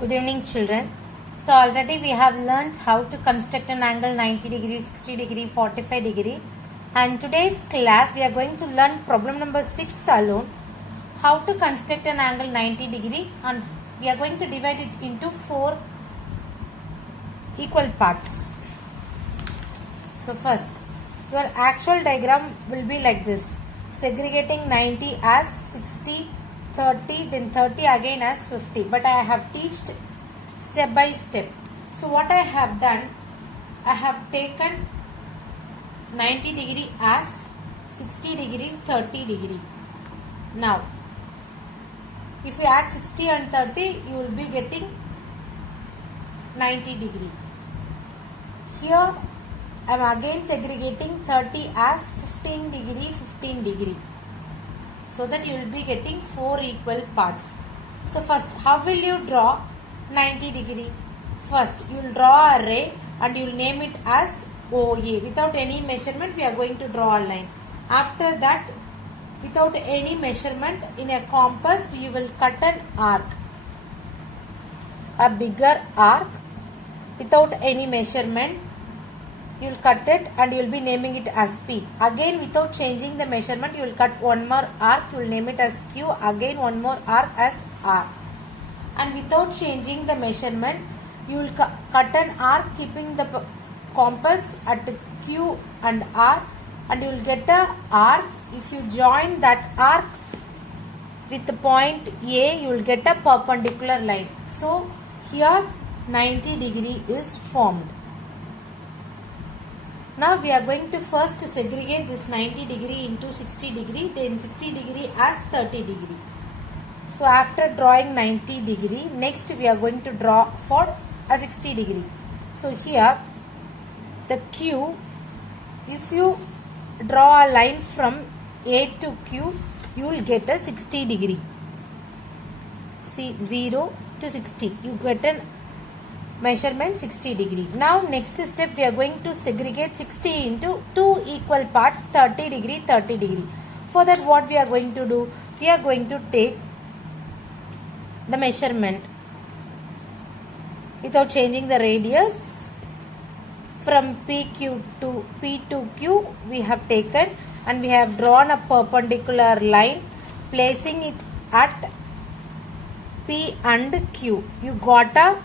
Good evening, children. So already we have learnt how to construct an angle 90 degree, 60 degree, 45 degree. And today's class we are going to learn problem number 6 alone. How to construct an angle 90 degree, and we are going to divide it into 4 equal parts. So first, your actual diagram will be like this. Segregating 90 as 60, 30, then 30 again as 50. But I have taught step by step. So what I have done, I have taken 90 degree as 60 degree, 30 degree. Now, if you add 60 and 30, you will be getting 90 degree. Here, I am again segregating 30 as 15 degree, 15 degree. So that you will be getting 4 equal parts. So first, how will you draw 90 degree? First, you will draw a ray and you will name it as OA. Without any measurement, we are going to draw a line. After that, without any measurement, in a compass, we will cut an arc. A bigger arc without any measurement. You will cut it and you will be naming it as P. Again, without changing the measurement, you will cut one more arc. You will name it as Q. Again, one more arc as R. And without changing the measurement, you will cut an arc keeping the compass at Q and R, and you will get a arc. If you join that arc with the point A, you will get a perpendicular line. So here 90 degree is formed. Now we are going to first segregate this 90 degree into 60 degree, then 60 degree as 30 degree. So after drawing 90 degree, next we are going to draw for a 60 degree. So here the Q, if you draw a line from A to Q, you will get a 60 degree. See, 0 to 60, you get an measurement 60 degree. Now next step, we are going to segregate 60 into 2 equal parts, 30 degree, 30 degree. For that, what we are going to do? We are going to take the measurement without changing the radius from PQ to P to Q. We have taken and we have drawn a perpendicular line, placing it at P and Q. You got a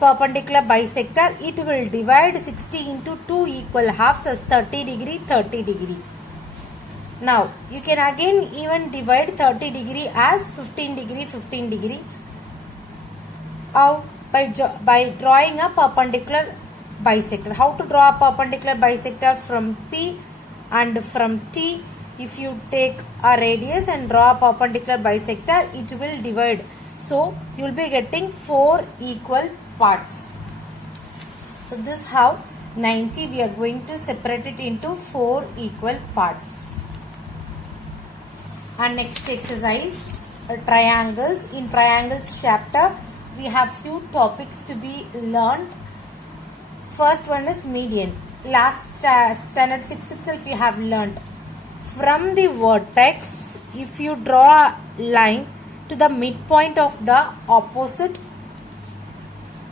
perpendicular bisector. It will divide 60 into 2 equal halves as 30 degree, 30 degree. Now, you can again even divide 30 degree as 15 degree, 15 degree. How? By drawing a perpendicular bisector. How to draw a perpendicular bisector? From P and from T. If you take a radius and draw a perpendicular bisector, it will divide. So, you will be getting 4 equal parts. So this is how 90 we are going to separate it into 4 equal parts. And next exercise, triangles. In triangles chapter, we have few topics to be learned. First one is median. Last standard 6 itself we have learned. From the vertex, if you draw a line to the midpoint of the opposite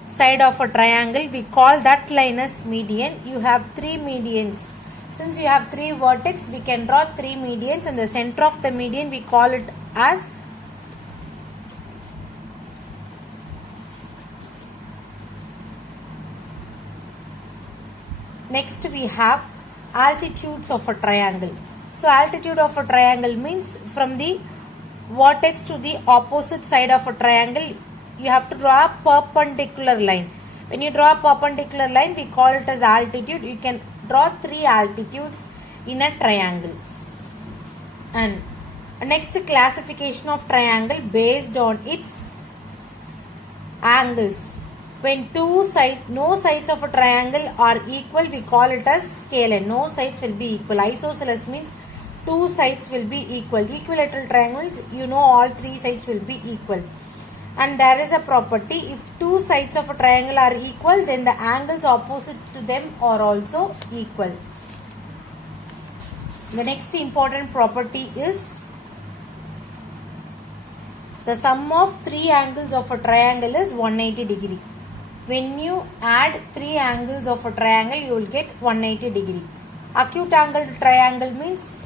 side of a triangle, we call that line as median. You have 3 medians. Since you have 3 vertex, we can draw 3 medians, and the center of the median we call it as next we have altitudes of a triangle. So altitude of a triangle means from the vertex to the opposite side of a triangle, you have to draw a perpendicular line. When you draw a perpendicular line, we call it as altitude. You can draw 3 altitudes in a triangle. And next, classification of triangle based on its angles. When no sides of a triangle are equal, we call it as scalar. No sides will be equal. Isosceles means 2 sides will be equal. Equilateral triangles, you know, all 3 sides will be equal. And there is a property, if 2 sides of a triangle are equal, then the angles opposite to them are also equal. The next important property is The sum of three angles of a triangle is 180 degree. When you add three angles of a triangle, you will get 180 degree. Acute angle triangle means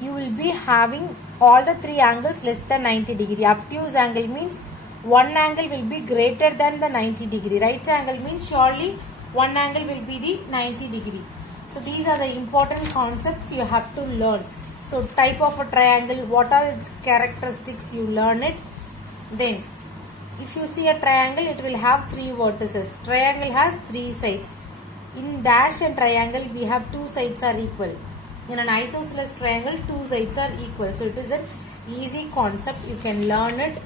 you will be having all the three angles less than 90 degree. Obtuse angle means one angle will be greater than the 90 degree. Right angle means surely one angle will be the 90 degree. So these are the important concepts you have to learn. So type of a triangle, what are its characteristics, you learn it. Then if you see a triangle, it will have three vertices. Triangle has three sides. In dash and triangle, we have two sides are equal. In an isosceles triangle, two sides are equal. So it is an easy concept. You can learn it.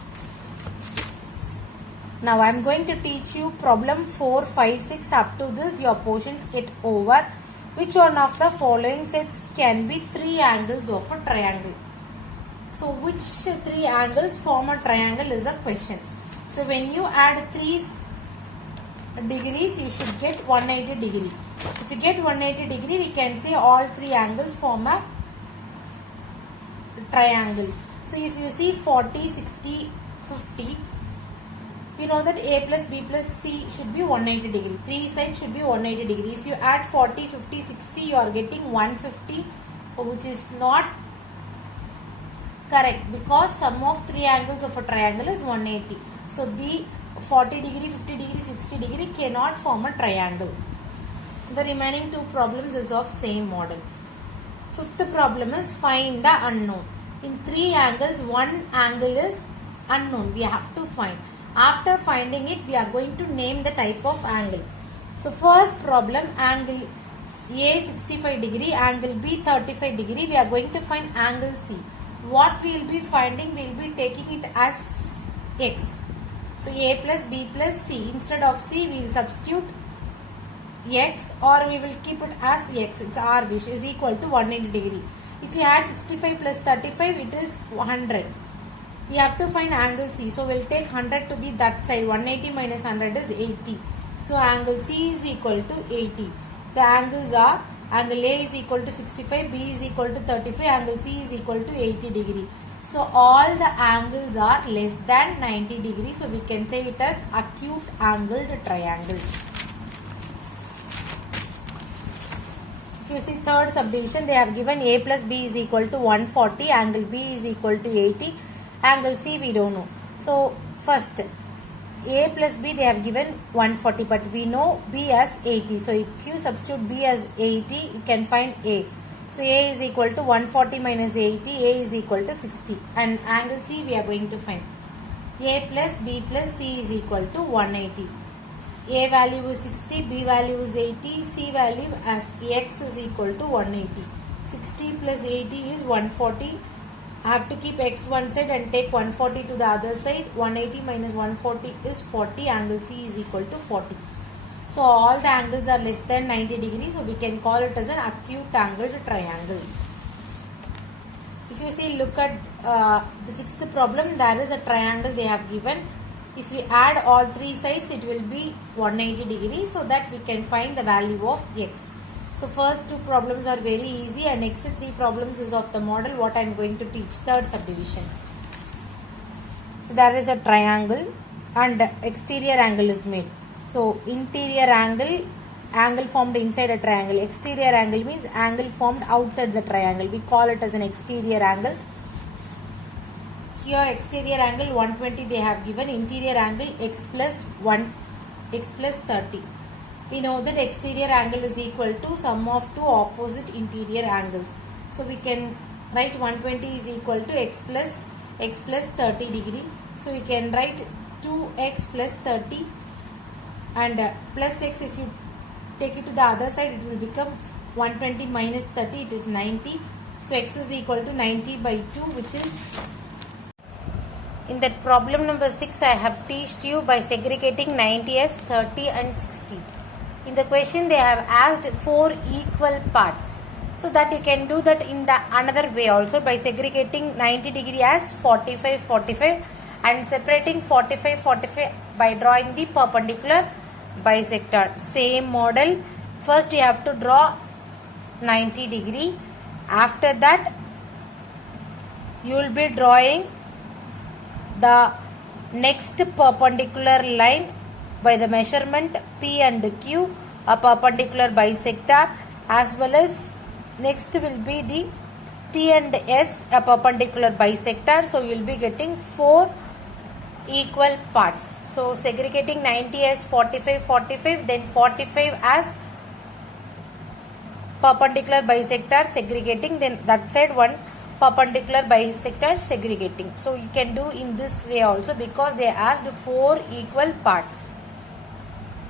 Now I am going to teach you problem 4, 5, 6. Up to this, your portions get over. Which one of the following sets can be three angles of a triangle? So which three angles form a triangle is a question. So when you add 3 degrees, you should get 180 degree. If you get 180 degree, we can say all three angles form a triangle. So if you see 40, 60, 50, we know that A plus B plus C should be 180 degree. Three sides should be 180 degree. If you add 40, 50, 60, you are getting 150, which is not correct because sum of three angles of a triangle is 180. So the 40 degree, 50 degree, 60 degree cannot form a triangle. The remaining two problems is of same model. Fifth problem is find the unknown. In three angles, one angle is unknown. We have to find. After finding it, we are going to name the type of angle. So first problem, angle A 65 degree, angle B 35 degree. We are going to find angle C. What we will be finding, we will be taking it as X. So A plus B plus C. Instead of C, we will substitute X, or we will keep it as X. It's R, which is equal to 180 degree. If you add 65 plus 35, it is 100. We have to find angle C. So we'll take 100 to the that side. 180 minus 100 is 80. So angle C is equal to 80. The angles are angle A is equal to 65, B is equal to 35, angle C is equal to 80 degree. So all the angles are less than 90 degree. So we can say it as acute angled triangle. If you see third subdivision, they have given A plus B is equal to 140, angle B is equal to 80, angle C we don't know. So first A plus B they have given 140, but we know B as 80. So if you substitute B as 80, you can find A. So A is equal to 140 minus 80, A is equal to 60, and angle C we are going to find. A plus B plus C is equal to 180. A value is 60, B value is 80, C value as X is equal to 180. 60 plus 80 is 140. I have to keep X one side and take 140 to the other side. 180 minus 140 is 40. Angle C is equal to 40. So all the angles are less than 90 degrees. So we can call it as an acute angled triangle. If you see, look at the sixth problem. There is a triangle they have given. If we add all three sides, it will be 180 degrees, so that we can find the value of X. So first two problems are very easy, and next three problems is of the model what I am going to teach. Third subdivision. So there is a triangle and exterior angle is made. So interior angle formed inside a triangle. Exterior angle means angle formed outside the triangle. We call it as an exterior angle. Here exterior angle 120 they have given, interior angle x plus 30. We know that exterior angle is equal to sum of two opposite interior angles. So we can write 120 is equal to x plus 30 degree. So we can write 2x plus 30 and plus x, if you take it to the other side, it will become 120 minus 30, it is 90. So x is equal to 90 by 2, which is... In that problem number 6, I have taught you by segregating 90 as 30 and 60. In the question, they have asked 4 equal parts. So that you can do that in the another way also, by segregating 90 degree as 45, 45 and separating 45, 45 by drawing the perpendicular bisector. Same model. First you have to draw 90 degree. After that, you will be drawing the next perpendicular line by the measurement P and Q, a perpendicular bisector, as well as next will be the T and S, a perpendicular bisector. So you will be getting 4 equal parts. So segregating 90 as 45, 45, then 45 as perpendicular bisector segregating, then that side one perpendicular bisector segregating. So you can do in this way also, because they asked 4 equal parts.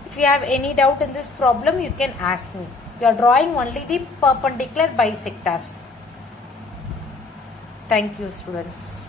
If you have any doubt in this problem, you can ask me. You are drawing only the perpendicular bisectors. Thank you, students.